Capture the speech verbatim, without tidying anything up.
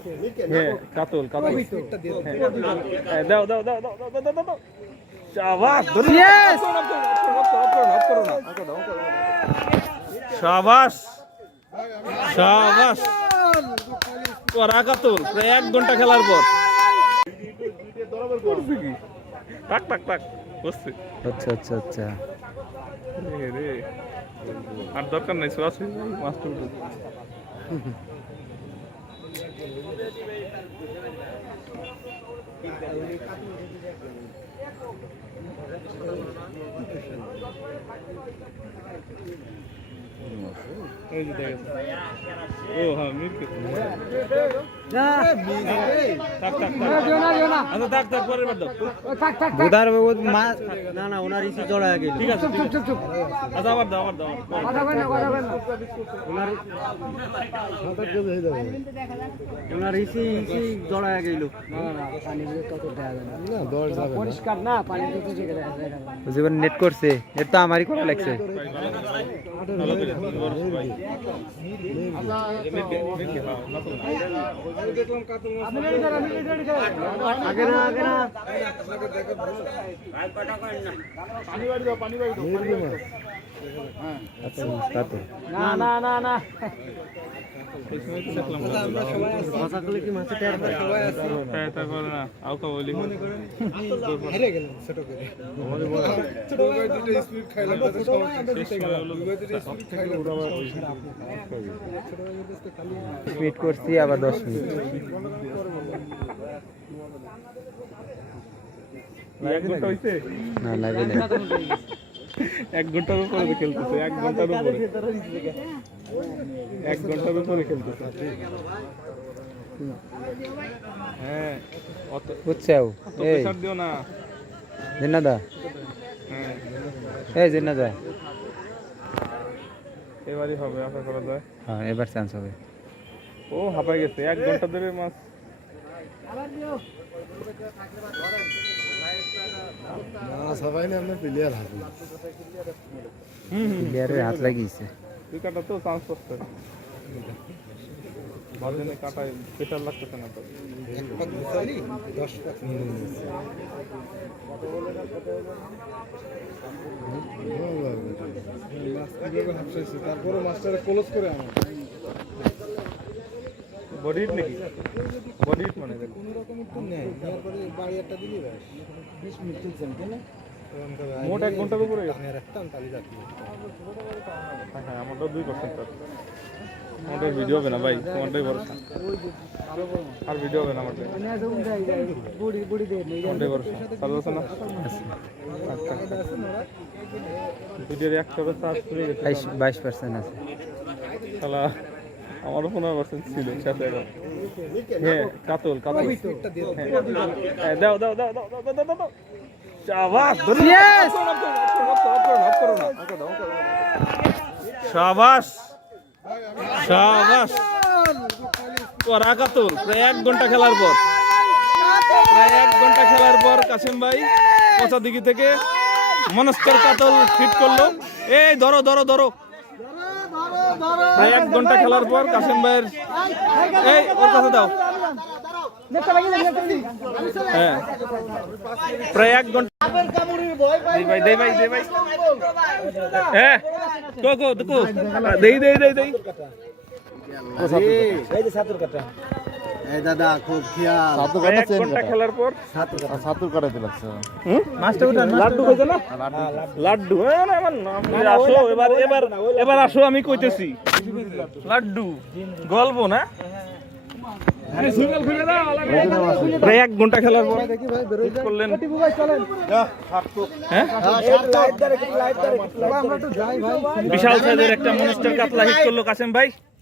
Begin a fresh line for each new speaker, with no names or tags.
হ্যাঁ কাতল কাতল হ্যাঁ দাও দাও দাও দাও দাও দাও দাও শাবাশ ইয়েস শাবাশ শাবাশ করা কাতল প্রায় এক ঘন্টা খেলার পর টাক টাক টাক বসছে।
আচ্ছা আচ্ছা আচ্ছা
রে রে আর দরকার নাই সরাসরি মাস্টার ও হ্যাঁ মিরকে থাক থাক আচ্ছা থাক থাক পরের বার দাও
বুধার মা না না ওনার ইসে জড়া গেল।
ঠিক আছে চুপ চুপ চুপ আচ্ছা আবার দাও আবার দাও
কথা বল না কথা বল না
ওনার ওনার ইসে ইসে জড়া গেল।
না না পানি দিয়ে কত দেয়া যায় না না দর যাবে পরিষ্কার না পানি দিয়ে তো জেগে দেয়া যায় না
বুঝবেন নেট করছে নেট তো আমারই করা লাগছে।
আগে না আগে না না না না না
কথা কলে কি মাছে টের পায় সবাই আছে
হ্যাঁ তা করে না আও কা বলি
হেরে গেল ছোট করে ছোট ভাই দুটো স্পিড খাইলাম তাতে সমস্যা জিতে গেল দুই ভাই দুটো স্পিড খাইলাম
স্পিড করছি আবার দশ মিনিট
এক ঘন্টা হইছে
না লাগে না
এক ঘন্টার উপরে খেলতেছে এক ঘন্টার উপরে এক ঘন্টার উপরে খেলতেছে হ্যাঁ অত
বুঝছাও এই
প্রেসার দিও না
জিন্নাদা
হ্যাঁ
এই জিন্নাদা
এবারই হবে আশা করা যায়।
হ্যাঁ এবার চান্স হবে।
ও হাঁপাই গেছে এক ঘন্টা ধরে মাছ
না সবাই না আমরা প্লেয়ার হাত না
হুম
প্লেয়ারের হাত লাগিয়েছে
তুই কাটা তো চান্স পাচ্ছে বাজনে কাটায় প্রেসার লাগতেছে না তো
এক পাক দিছালি দশ পাক নিয়ে নিয়েছে তারপরে মাস্টারে ক্লোজ করে আমার
বডি হিট নাকি বডি হিট মানে
কোনো রকম একটু নেই তারপরে বাড়ি একটা দিলি ব্যাস বিশ মিনিট চলছেন কেন
মোট এক ঘন্টার উপরে
আমি রাখতাম তাহলে যাচ্ছি
হ্যাঁ হ্যাঁ আমারটা দুই পার্সেন্ট আমাদের ভিডিও হবে না ভাই তোমারটাই ভরসা আর ভিডিও হবে না আমাদের তোমারটাই ভরসা চালু আছে না আচ্ছা ভিডিওর একটা চার্জ করে গেছে
বাইশ বাইশ পার্সেন্ট আছে।
শালা আমারও পনেরো পার্সেন্ট ছিল সাথে এখন হ্যাঁ কাতল কাতল হ্যাঁ দাও দাও দাও দাও দাও দাও দাও দাও শাবাশ
ইয়েস
শাবাশ শাবাশ করা কাতল প্রায় এক ঘন্টা খেলার পর প্রায় এক ঘন্টা খেলার পর কাসেম ভাই পচা দিঘি থেকে মনস্কর কাতল ফিট করলো। এই ধরো ধরো ধরো প্রায় এক ঘন্টা খেলার পর কাসেম ভাইয়ের এই ওর কাছে দাও হ্যাঁ প্রায় এক ঘন্টা দেই ভাই দেই ভাই দেই ভাই হ্যাঁ কো কো কো দেই দেই দেই দেই
এই যে সাতুর কাটা এই দাদা খুব খেয়াল
সাতুর কাটা এক ঘন্টা খেলার পর
সাতুর কাটা
সাতুর কাটাতে লাগছে
হুম মাছটা উঠান লাড্ডু কইছো না লাড্ডু হ্যাঁ না আমার নাম আসো এবার এবার এবার আসো আমি কইতেছি লাড্ডু গল্প না প্রায় এক ঘন্টা খেলার পর করলেন হ্যাঁ বিশাল সাইজের একটা মনস্টার কাতলা হিট করলো কাসেম ভাই।